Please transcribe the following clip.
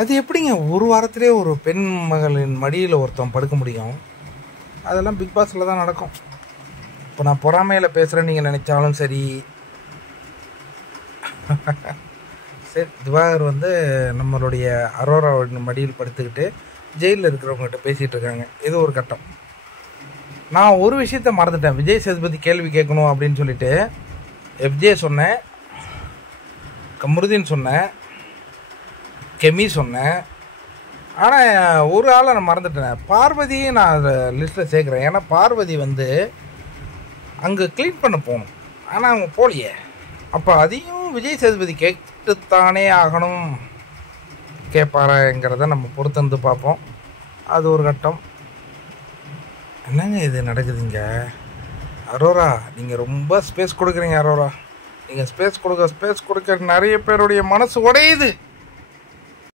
அது எப்படிங்க ஒரு வாரத்திலே ஒரு பெண் மகளின் மடியில் ஒருத்தன் படுக்க முடியும்? அதெல்லாம் பிக் பாஸில் தான் நடக்கும். இப்போ நான் பொறாமையில் பேசுகிறேன்னு நீங்கள் நினச்சாலும் சரி. சரி, திவாகர் வந்து நம்மளுடைய அரோராவின் மடியில் படுத்துக்கிட்டு ஜெயிலில் இருக்கிறவங்ககிட்ட பேசிகிட்டு இருக்காங்க. இது ஒரு கட்டம். நான் ஒரு விஷயத்த மறந்துட்டேன். விஜய் சேதுபதி கேள்வி கேட்கணும் அப்படின்னு சொல்லிட்டு எஃப்ஜே சொன்னேன், கமருதீன் சொன்னேன், கெமி சொன்னேன். ஆனால் ஒரு ஆளை நான் மறந்துட்டேன். பார்வதியும் நான் அதை லிஸ்ட்டில் சேர்க்குறேன். ஏன்னா பார்வதி வந்து அங்கே க்ளீன் பண்ண போகணும், ஆனால் அவங்க போகலையே. அப்போ அதையும் விஜய் சேதுபதி கேட்டுத்தானே ஆகணும். கேட்பாராங்கிறத நம்ம பொறுத்திருந்து பார்ப்போம். அது ஒரு கட்டம். என்னங்க இது நடக்குதுங்க? அரோரா, நீங்கள் ரொம்ப ஸ்பேஸ் கொடுக்குறீங்க. அரோரா, நீங்கள் ஸ்பேஸ் கொடுக்க நிறைய பேருடைய மனசு உடையுது.